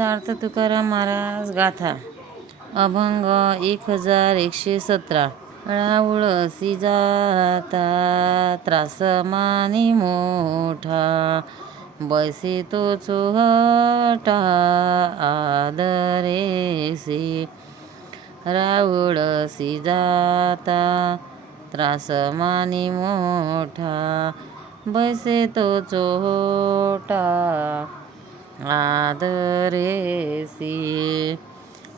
सार्थ तुकाराम महाराज गाथा अभंग 1117. राऊळसी जाता त्रास मानी मोठा, बैसे तो चोहटा आदरेसी. राऊळसी जाता त्रास मानी मोठा, बैसे तो चोहटा आदरेसी.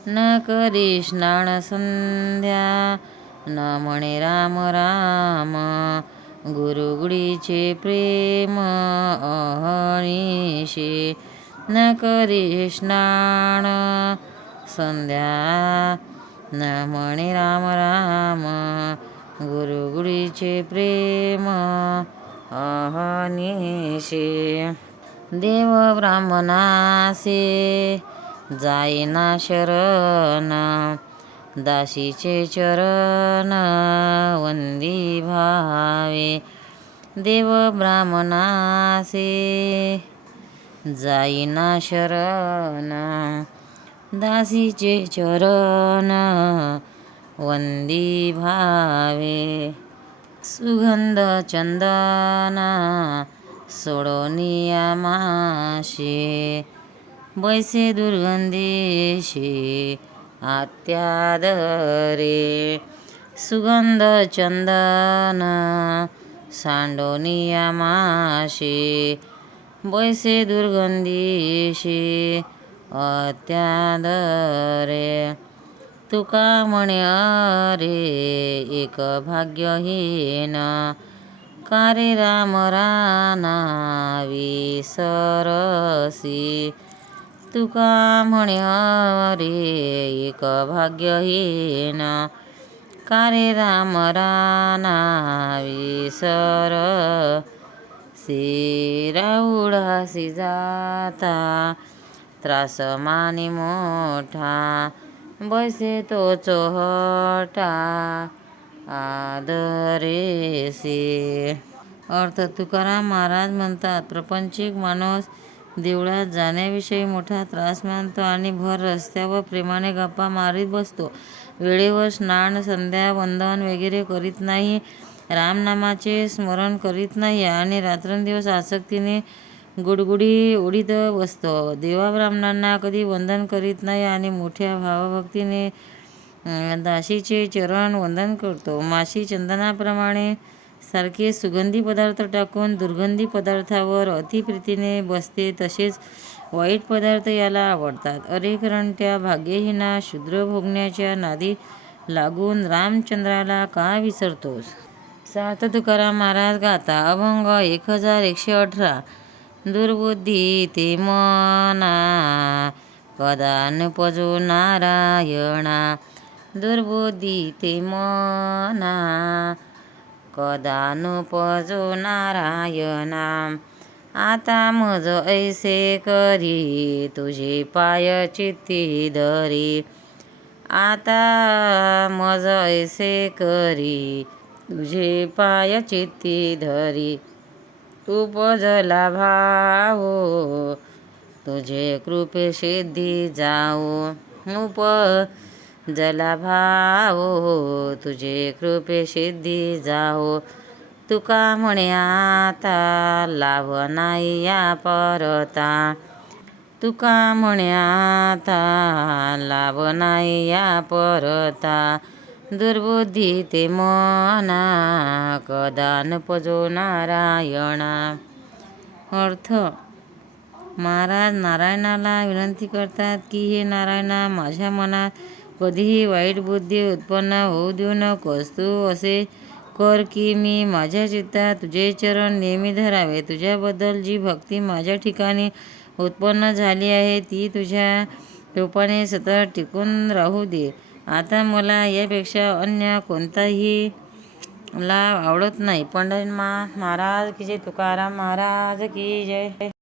न करी स्नान संध्या, न म्हणे राम राम, गुरुगुडीचे प्रेम अहर्निशी. न करी स्नान संध्या, न म्हणे राम राम, गुरुगुडीचे प्रेम अहर्निशी. देव ब्राह्मणासे जाईना शरण, दासीचे चरण वंदी भावे. देव ब्राह्मणासे जाईना शरण, दासीचे चरण वंदी भावे. सुगंध चंदना सोडोनिया माशे, बैसे दुर्गंधीशी आत्यादरे. सुगंध चंदन सांडोनिया माशे, बैसे दुर्गंधीशी अत्यादरे. तुका म्हणे अरे एक भाग्यहीन, का रे राम राणा विसरसी. तुका म्हणे अरे एक भाग्यहीन, का रे राम राणा विसरसी. राऊळसी जाता त्रास मानी मोठा, बैसे तो चोहटा आदरेसी. अर्थ तुकाराम महाराज म्हणतात, प्रपंचिक माणूस देवळात जाण्याविषयी मोठा त्रास मानतो आणि भर रस्त्यावर प्रेमाने गप्पा मारीत बसतो. वेळेवर स्नान संध्या वंदन वगैरे करीत नाही, रामनामाचे स्मरण करीत नाही आणि रात्रंदिवस आसक्तीने गुडगुडी ओढीत बसतो. देवा ब्राह्मणांना कधी वंदन करीत नाही आणि मोठ्या भावभक्तीने दासीचे चरण वंदन करतो. माशी चंदनाप्रमाणे सारखे सुगंधी पदार्थ टाकून दुर्गंधी पदार्थावर अतिप्रीतीने बसते, तसेच वाईट पदार्थ याला आवडतात. अरे करंट्या भाग्यहीना, शूद्र भोगण्याच्या नादी लागून रामचंद्राला का विसरतोस. सार्थ तुकाराम महाराज गाथा अभंग 1118. दुर्बुद्धी ते मना, कदा नुपजो नारायणा. दुर्बुद्धी ते मना, कदा नुपजो नारायणा. आता मज ऐसे करी, तुझे पाय चित्ती धरी. आता मज ऐसे करी, तुझे पाय चित्ती धरी. उपजला भाव, तुझे कृपे सिद्धी जाऊ. उपजला भाव, तुझे कृपे सिद्धी जाऊ. तुका म्हणे आता लाभ नाही या परता. तुका म्हणे आता लाभ नाही या परता. दुर्बुद्धी ते मना, कदा नुपजो नारायणा. अर्थ महाराज नारायणाला विनंती करतात की हे नारायणा, माझ्या मनात कधीही वाईट बुद्धी उत्पन्न होऊ देऊ नकोस. तू असे कर की मी माझ्या चित्तात तुझे चरण नेहमी धरावे. तुझ्याबद्दल जी भक्ती माझ्या ठिकाणी उत्पन्न झाली आहे ती तुझ्या कृपाने सतत टिकून राहू दे. आता मला यापेक्षा अन्य कोणताही लाभ आवडत नाही. पंढरीनाथ महाराज की जय. तुकाराम महाराज की जय.